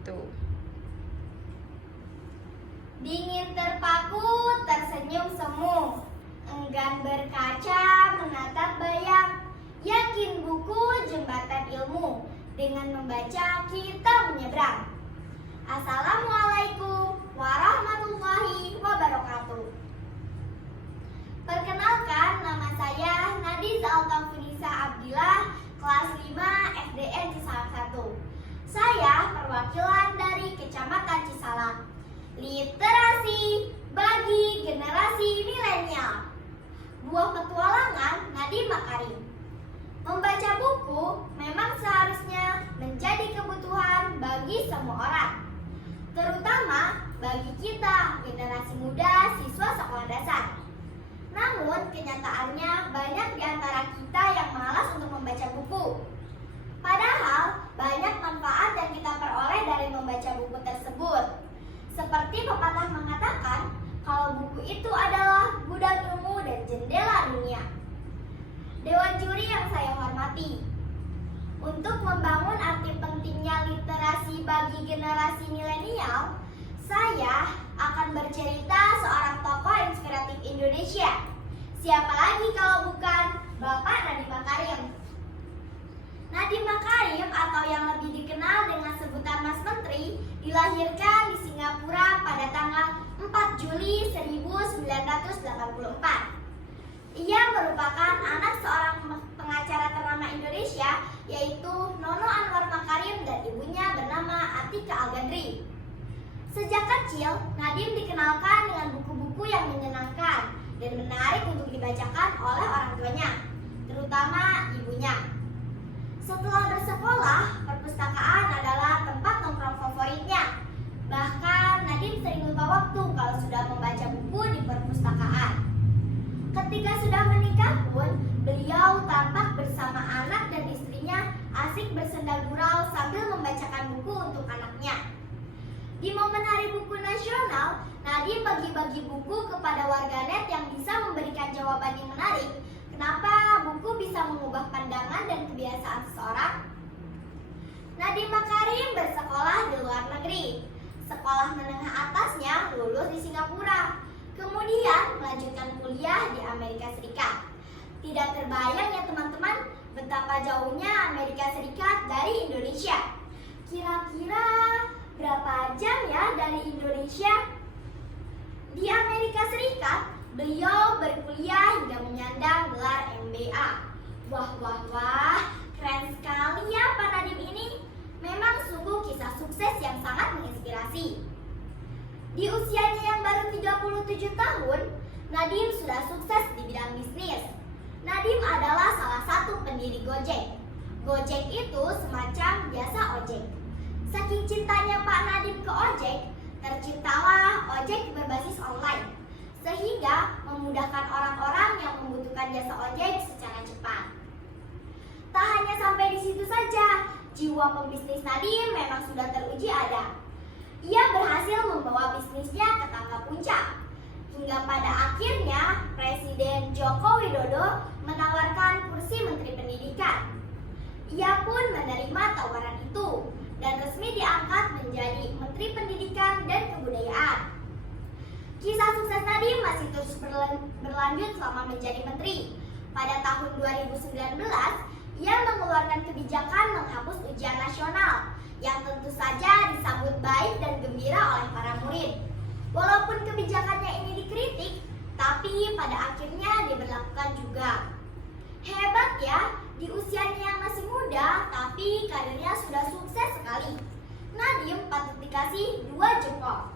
Tuh. Dingin terpaku, tersenyum semu, enggan berkaca, menatap bayang. Yakin buku jembatan ilmu, dengan membaca kita menyeberang. Assalamualaikum warahmatullahi wabarakatuh. Perkenalkan, nama saya Nadiza Altafunisa Abdillah, kelas 5 SDN Cisalak 1. Saya perwakilan dari Kecamatan Cisalak. Literasi bagi generasi milenial. Buah petualangan Nadiem Makarim. Membaca buku memang seharusnya menjadi kebutuhan bagi semua orang, terutama bagi kita generasi muda siswa sekolah dasar. Namun kenyataannya banyak di antara kita yang malas untuk membaca buku. Padahal banyak manfaat yang kita peroleh dari membaca buku tersebut. Seperti pepatah mengatakan, kalau buku itu adalah gudang ilmu dan jendela dunia. Dewan juri yang saya hormati, untuk membangun arti pentingnya literasi bagi generasi milenial, saya akan bercerita seorang tokoh inspiratif Indonesia. Siapa lagi kalau bukan Bapak Nadiem Makarim. Nadiem Makarim atau yang lebih dikenal dengan sebutan Mas Menteri dilahirkan di Singapura pada tanggal 4 Juli 1984. Ia merupakan anak seorang pengacara ternama Indonesia, yaitu Nono Anwar Makarim dan ibunya bernama Atika Al-Gandri. Sejak kecil, Nadiem dikenalkan dengan buku-buku yang menyenangkan dan menarik untuk dibacakan oleh orang tuanya, terutama ibunya. Setelah bersekolah, perpustakaan adalah tempat nongkrong favoritnya. Bahkan Nadiem sering lupa waktu kalau sudah membaca buku di perpustakaan. Ketika sudah menikah pun, beliau tampak bersama anak dan istrinya asik bersenda gurau sambil membacakan buku untuk anaknya. Di momen Hari Buku Nasional, Nadiem bagi-bagi buku kepada warganet yang bisa memberikan jawaban yang menarik. Kenapa buku bisa mengubah pandangan dan kebiasaan seseorang? Nadiem Makarim bersekolah di luar negeri. Sekolah menengah atasnya lulus di Singapura. Kemudian melanjutkan kuliah di Amerika Serikat. Tidak terbayang ya teman-teman, betapa jauhnya Amerika Serikat dari Indonesia. Kira-kira berapa jam ya dari Indonesia? Di Amerika Serikat, beliau berkuliah hingga menyandang gelar MBA. Wah, keren sekali ya Pak Nadiem ini. Memang sungguh kisah sukses yang sangat menginspirasi. Di usianya yang baru 37 tahun, Nadiem sudah sukses di bidang bisnis. Nadiem adalah salah satu pendiri Gojek. Gojek itu semacam jasa ojek. Saking cintanya Pak Nadiem ke ojek, terciptalah ojek berbasis online, sehingga memudahkan orang-orang yang membutuhkan jasa ojek secara cepat. Tak hanya sampai di situ saja, jiwa pembisnis Nadiem memang sudah teruji ada. Ia berhasil membawa bisnisnya ke tangga puncak, hingga pada akhirnya Presiden Joko Widodo menawarkan kursi Menteri Pendidikan. Ia pun menerima tawaran itu dan resmi diangkat menjadi Menteri Pendidikan dan Kebudayaan. Kisah sukses Nadiem masih terus berlanjut selama menjadi menteri. Pada tahun 2019, ia mengeluarkan kebijakan menghapus ujian nasional, yang tentu saja disambut baik dan gembira oleh para murid. Walaupun kebijakannya ini dikritik, tapi pada akhirnya diberlakukan juga. Hebat ya, di usianya yang masih muda, tapi karirnya sudah sukses sekali. Nadiem patut dikasih 2 jempol.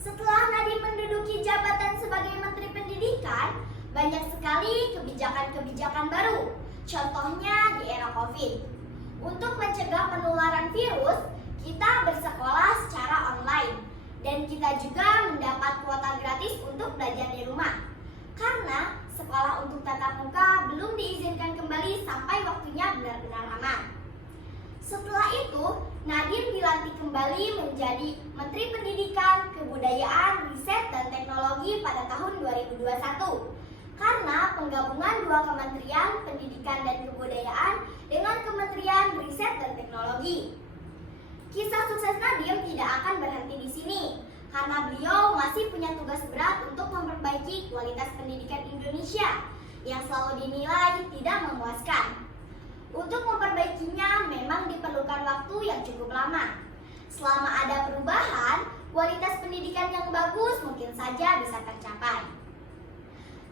Setelah Nadiem menduduki jabatan sebagai Menteri Pendidikan, banyak sekali kebijakan-kebijakan baru. Contohnya di era COVID. Untuk mencegah penularan virus, kita bersekolah secara online dan kita juga mendapat kuota gratis untuk belajar di rumah. Karena sekolah untuk tatap muka belum diizinkan kembali sampai waktunya benar-benar aman. Setelah itu, Nadiem dilantik kembali menjadi Menteri Pendidikan, Kebudayaan, Riset, dan Teknologi pada tahun 2021. Karena penggabungan dua Kementerian Pendidikan dan Kebudayaan dengan Kementerian Riset dan Teknologi. Kisah sukses Nadiem tidak akan berhenti di sini, karena beliau masih punya tugas berat untuk memperbaiki kualitas pendidikan Indonesia yang selalu dinilai tidak memuaskan. Untuk memperbaikinya memang diperlukan waktu yang cukup lama. Selama ada perubahan, kualitas pendidikan yang bagus mungkin saja bisa tercapai.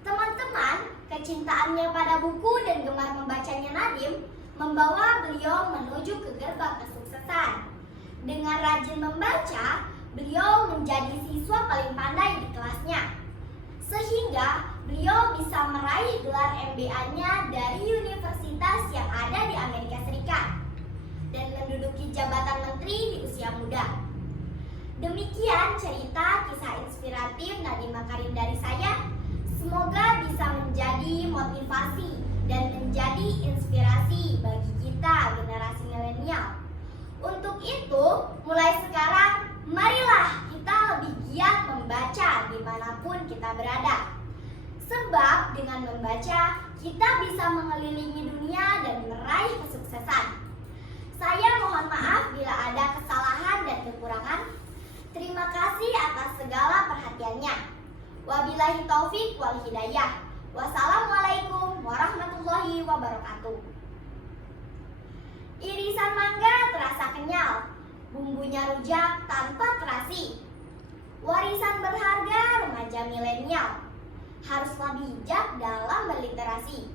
Teman-teman, kecintaannya pada buku dan gemar membacanya Nadiem membawa beliau menuju ke gerbang kesuksesan. Dengan rajin membaca, beliau menjadi siswa paling pandai di kelasnya. Sehingga beliau bisa meraih gelar MBA-nya dari universitas yang ada di Amerika Serikat dan menduduki jabatan menteri di usia muda. Demikian cerita kisah inspiratif Nadiem Makarim dari saya. Semoga bisa menjadi motivasi dan menjadi inspirasi bagi kita generasi milenial. Untuk itu, mulai sekarang marilah kita lebih giat membaca dimanapun kita berada. Sebab dengan membaca, kita bisa mengelilingi dunia dan meraih kesuksesan. Saya mohon maaf bila ada kesalahan dan kekurangan. Terima kasih atas segala perhatiannya. Wabillahi taufik wal hidayah. Wassalamualaikum warahmatullahi wabarakatuh. Irisan mangga terasa kenyal, bumbunya rujak tanpa terasi. Warisan berharga remaja milenial, haruslah bijak dalam berliterasi.